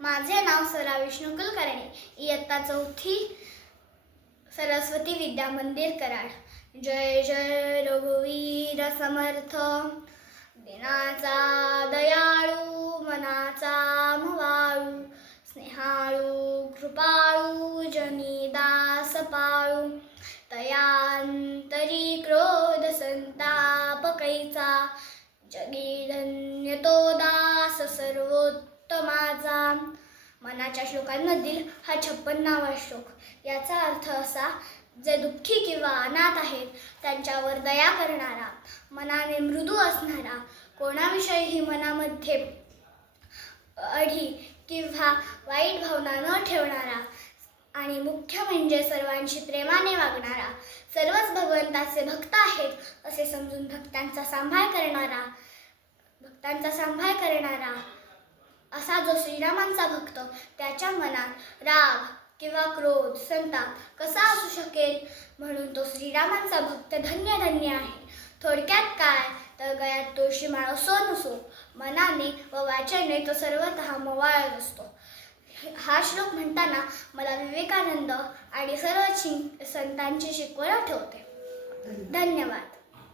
माझे नाव सरा विष्णू कुलकर्णी, इयत्ता चौथी, सरस्वती विद्या मंदिर कराड. जय जय रघुवीर समर्थ, दिनाचा दयाळू, मनाचा मवाळू, स्नेहाळू कृपाळू, जनीदास पाळू. तयांतरी क्रोध संताप कैचा, जगी धन्य तो दास सर्वोत्तमाचा. मनाच्या श्लोकांमधील हा 56वा श्लोक. याचा अर्थ असा, जे दुःखी किंवा अनाथ आहेत त्यांच्यावर दया करणारा, मनाने मृदू असणारा, कोणाविषयीही मनामध्ये अढी किंवा वाईट भावना न ठेवणारा आणि मुख्य म्हणजे सर्वांशी प्रेमाने वागणारा, सर्वच भगवंताचे भक्त आहेत असे समजून भक्तांचा सांभाळ करणारा असा जो श्रीरामांचा भक्त, त्याच्या मनात राग किंवा क्रोध संताप कसा असू शकेल. म्हणून तो श्रीरामांचा भक्त धन्य धन्य आहे. थोडक्यात काय तर गळ्यात तुळशीमाळ असो नसो, मनाने व वाचेने तो सर्वतः मवाळत असतो. हा श्लोक म्हणताना मला विवेकानंद आणि सर्व संतांची शिकवण आठवते. धन्यवाद.